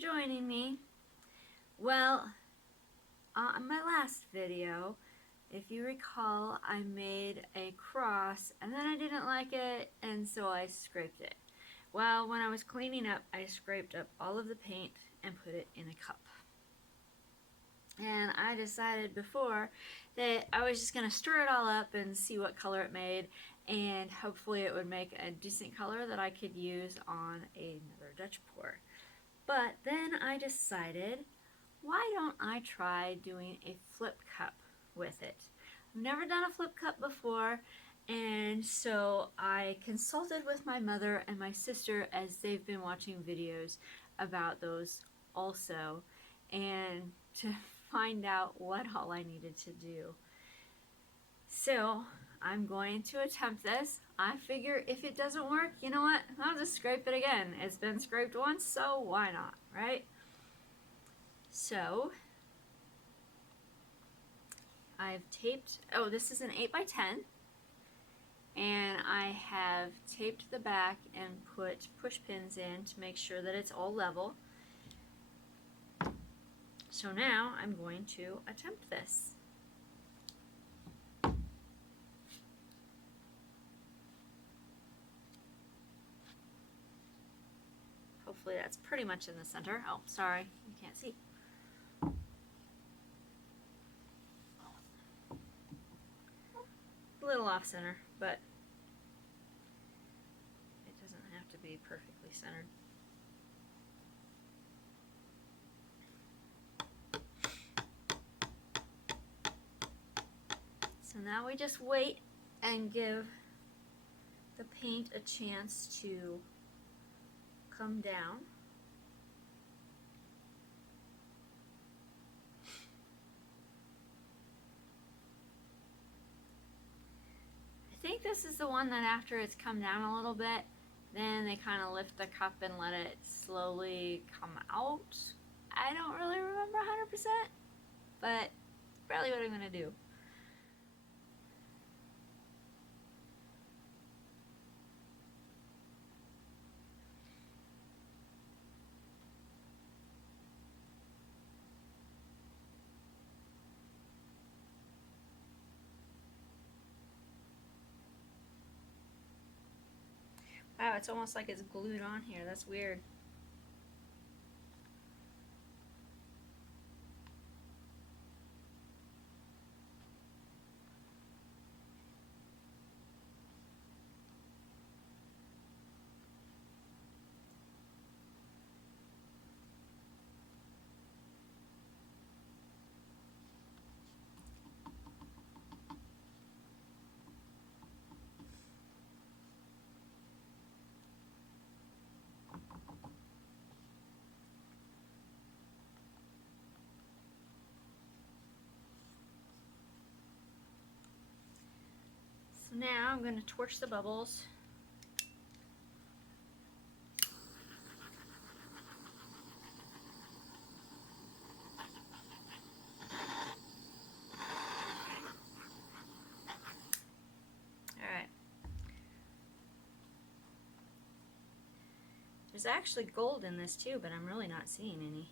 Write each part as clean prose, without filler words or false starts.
joining me. Well, on my last video, if you recall, I made a cross and then I didn't like it and so I scraped it. Well, when I was cleaning up, I scraped up all of the paint and put it in a cup. And I decided before that I was just going to stir it all up and see what color it made, and hopefully it would make a decent color that I could use on another Dutch pour. But then I decided, why don't I try doing a flip cup with it? I've never done a flip cup before, and so I consulted with my mother and my sister as they've been watching videos about those also, and to find out what all I needed to do. So I'm going to attempt this. I figure if it doesn't work, you know what? I'll just scrape it again. It's been scraped once, so why not, right? So I've taped, this is an 8x10, and I have taped the back and put push pins in to make sure that it's all level. So now I'm going to attempt this. Hopefully that's pretty much in the center. Oh, sorry, you can't see. A little off center, but it doesn't have to be perfectly centered. So now we just wait and give the paint a chance to come down. I think this is the one that after it's come down a little bit, then they kind of lift the cup and let it slowly come out. I don't really remember 100%, but probably what I'm going to do. Wow, it's almost like it's glued on here. That's weird. So now I'm going to torch the bubbles. Alright. There's actually gold in this too, but I'm really not seeing any.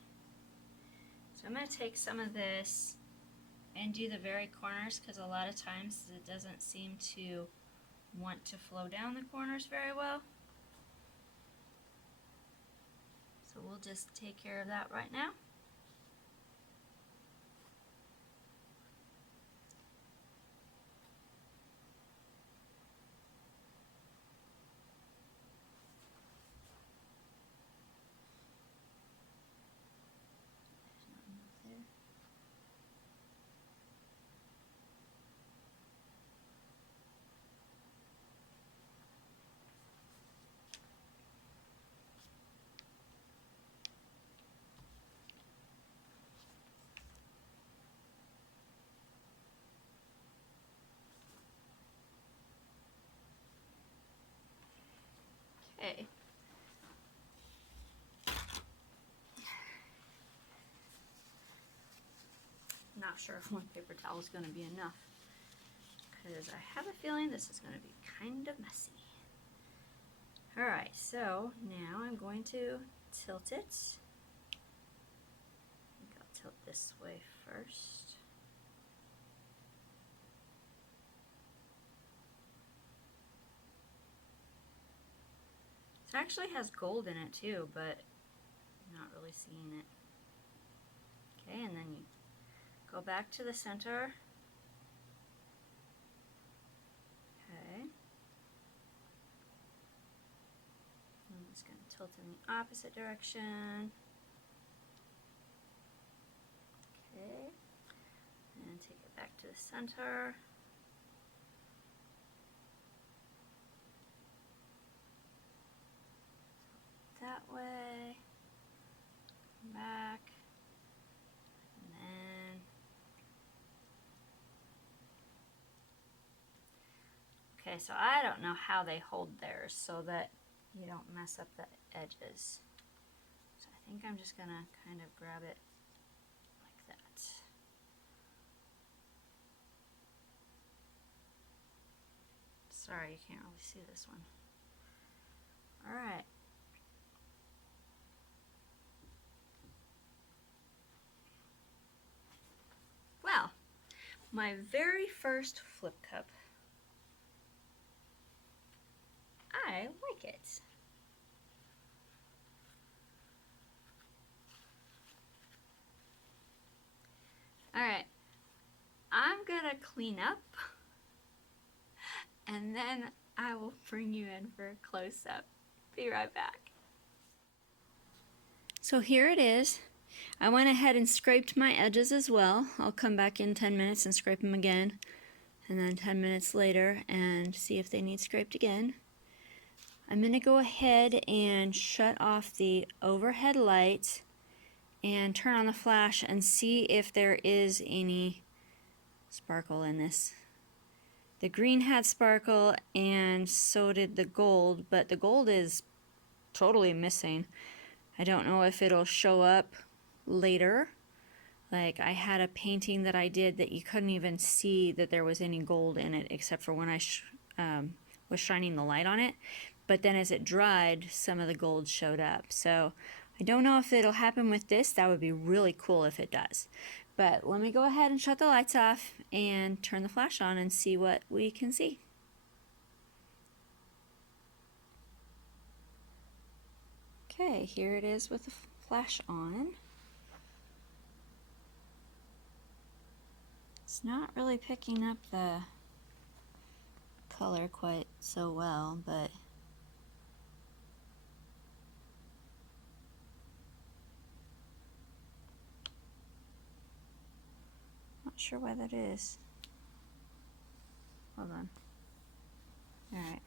So I'm going to take some of this and do the very corners, because a lot of times it doesn't seem to want to flow down the corners very well. So we'll just take care of that right now. Okay. Not sure if one paper towel is going to be enough, because I have a feeling this is going to be kind of messy. Alright, so now I'm going to tilt it tilt this way first. It actually has gold in it too, but I'm not really seeing it. Okay, and then you go back to the center. Okay. I'm just going to tilt in the opposite direction. Okay. And take it back to the center. That way. Come back. And then. Okay, so I don't know how they hold theirs so that you don't mess up the edges. So I think I'm just going to kind of grab it like that. Sorry, you can't really see this one. All right. Well, my very first flip cup. I like it. All right, I'm gonna clean up and then I will bring you in for a close-up. Be right back. So here it is. I went ahead and scraped my edges as well. I'll come back in 10 minutes and scrape them again, and then 10 minutes later and see if they need scraped again. I'm going to go ahead and shut off the overhead light and turn on the flash and see if there is any sparkle in this. The green had sparkle and so did the gold, but the gold is totally missing. I don't know if it'll show up later. Like I had a painting that I did that you couldn't even see that there was any gold in it except for when I was shining the light on it. But then as it dried, some of the gold showed up. So I don't know if it'll happen with this. That would be really cool if it does. But let me go ahead and shut the lights off and turn the flash on and see what we can see. Okay, here it is with the flash on. It's not really picking up the color quite so well, but not sure why that is. Hold on. Alright.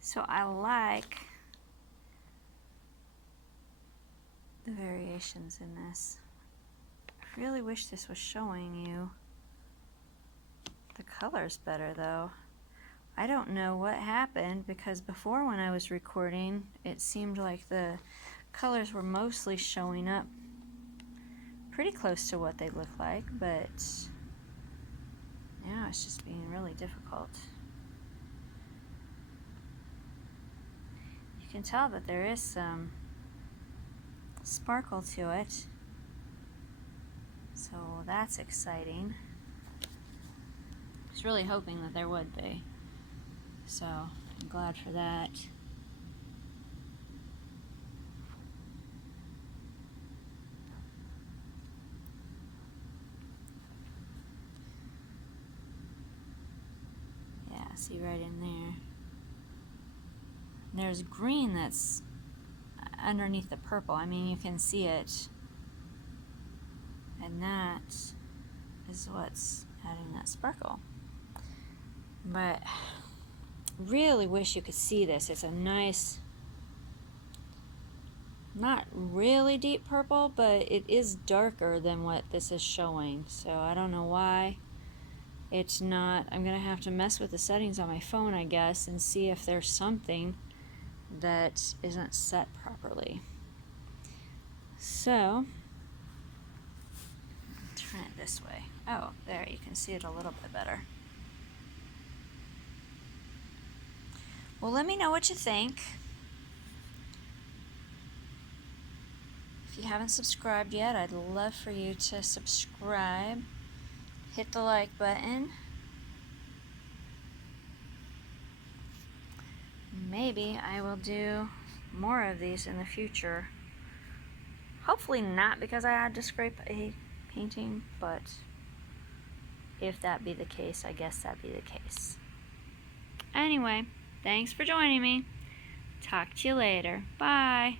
So I like the variations in this. I really wish this was showing you the colors better though. I don't know what happened because before when I was recording it seemed like the colors were mostly showing up pretty close to what they look like, but now it's just being really difficult. You can tell that there is some sparkle to it, so that's exciting. I was really hoping that there would be, so I'm glad for that. Yeah, see right in there. There's green that's underneath the purple. I mean, you can see it. And that is what's adding that sparkle. But really wish you could see this. It's a nice, not really deep purple, but it is darker than what this is showing. So I don't know why it's not. I'm gonna have to mess with the settings on my phone, I guess, and see if there's something that isn't set properly. So turn it this way. Oh, there, you can see it a little bit better. Well, let me know what you think. If you haven't subscribed yet, I'd love for you to subscribe. Hit the like button. Maybe I will do more of these in the future. Hopefully not because I had to scrape a painting, but if that be the case, I guess that be the case. Anyway, thanks for joining me. Talk to you later. Bye.